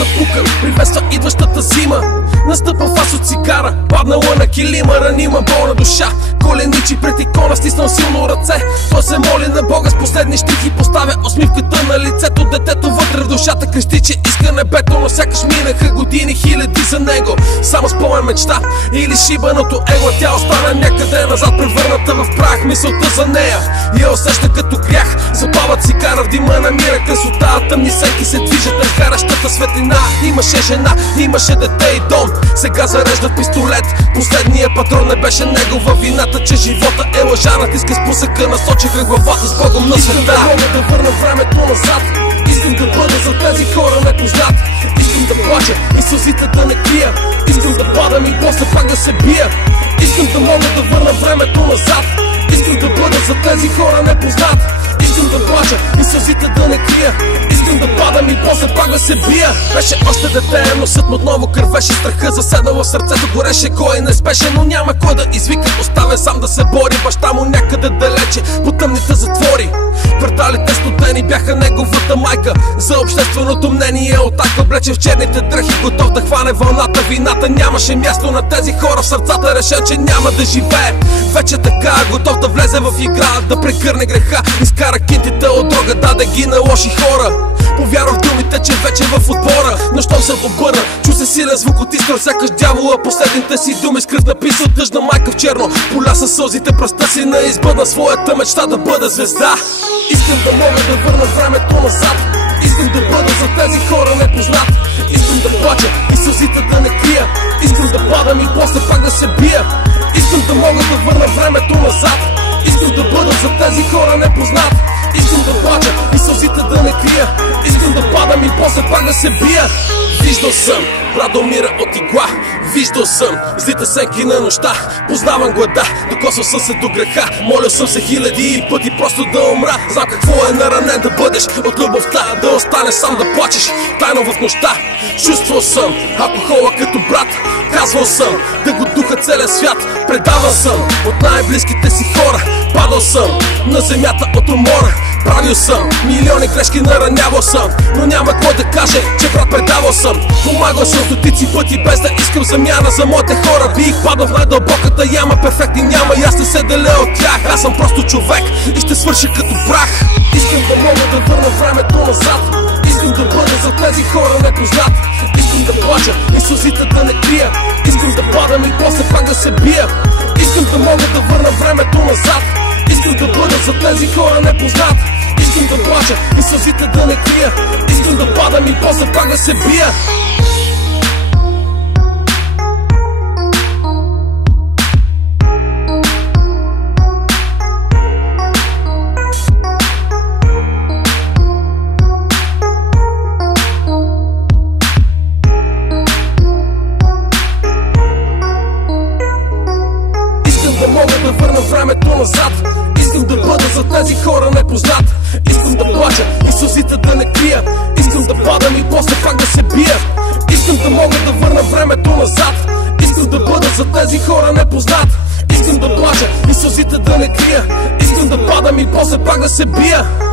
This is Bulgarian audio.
Лятата пукан, приветства идващата зима. Настъпа фас от цигара, паднала на килима, ранима болна душа. Коленичи пред икона, стиснал силно ръце. Той се моли на Бога с последни щрихи, поставя усмивката на лицето. Детето вътре в душата крещи, че иска небето, но сякаш минаха години, хиляди за него. Само спомен мечта или шибаното его, тя остана някъде назад, превърната в прах. Мисълта за нея я усеща като грях. Запава цигара, в дима намира красота. Тъмни сенки се движат на гаращата светлина. Имаше жена, имаше дете и дом. Сега зарежда пистолет. Последния патрон не беше негова вината, че живота е лъжа. Натиска спусъка, насочиха главата с Богом на света. Искам да мога да върна времето назад. Искам да бъда за тези хора непознат. Искам да плача и сълзите да не крия. Искам да падам и после пак да се бия. Искам да мога да върна времето назад. Искам да бъда за тези хора непознат. Искам да плача и сълзите да не крия. Искам да падам и после пак да се бия. Беше още дете, носът му отново кървеше. Страха заседнал в сърцето, гореше кой не спеше. Но няма кой да извика, оставен сам да се бори. Баща му някъде далече, по тъмните затвори. Кварталите студени бяха неговата майка. За общественото мнение отака, облечен в черните дръхи, готов да хване вълната. Вината нямаше място на тези хора в сърцата, решен, че няма да живее. Вече така, готов да влезе в игра, да прегърне греха. Изкара кинтите от дрога, даде ги на лоши хора. Повярва в думите, че вече в отбора. Но щом се обърна, чу се силен звук от искър, сякаш дявола последните си думи с кръв написал тъжна майка в черно. Поля със сълзите пръста си на избъдна своята мечта да бъде звезда. Искам да мога да върна времето назад. Искам да бъда за тези хора непознат. Искам да плача и сълзите да не крия. Искам да падам и после пак да се бия. Искам да мога да върна времето назад. Искам да бъда за тези хора непознат. Искам да плача и сълзите да не крия. Искам да падам и после пак да се бия. Виждал съм Радомира от игла. Виждал съм злите сенки на нощта. Познавам глада, докосвал съм се до греха. Моля съм се хиляди пъти просто да умра. Знам какво е наранен да бъдеш от любовта, да останеш сам да плачеш тайно в нощта. Чувствал съм алкохола като брат. Казвал съм да го духа целия свят. Предаван съм от най-близките си хора. Падал съм на земята от умора. Правил съм милиони грешки, наранявал съм, но няма кой да каже, че брат предавал съм. Помагал съм стотици пъти без да искам замяна за моите хора. Бих падал в най-дълбоката яма, перфектни няма и аз не се деля от тях. Аз съм просто човек и ще свърши като прах. Искам да мога да върна времето назад. Искам да бъда за тези хора непознат. Искам да плача и сълзите да не крия. Искам да падам и после пак да се бия. Искам да мога да върна времето назад. Искам да бъда за тези хора непознат. Искам да плача и сълзите да не крия. Искам да падам и после пак да се бия. Искам да мога да върна времето назад. Искам да бъда за тези хора непознат. Искам да плача и сълзите да не крия. Искам да падам и после пак да се бия. Искам да мога да върна времето назад. Искам да бъда за тези хора непознат. Искам да плача и сълзите да не крия. Искам да падам и после пак да се бия.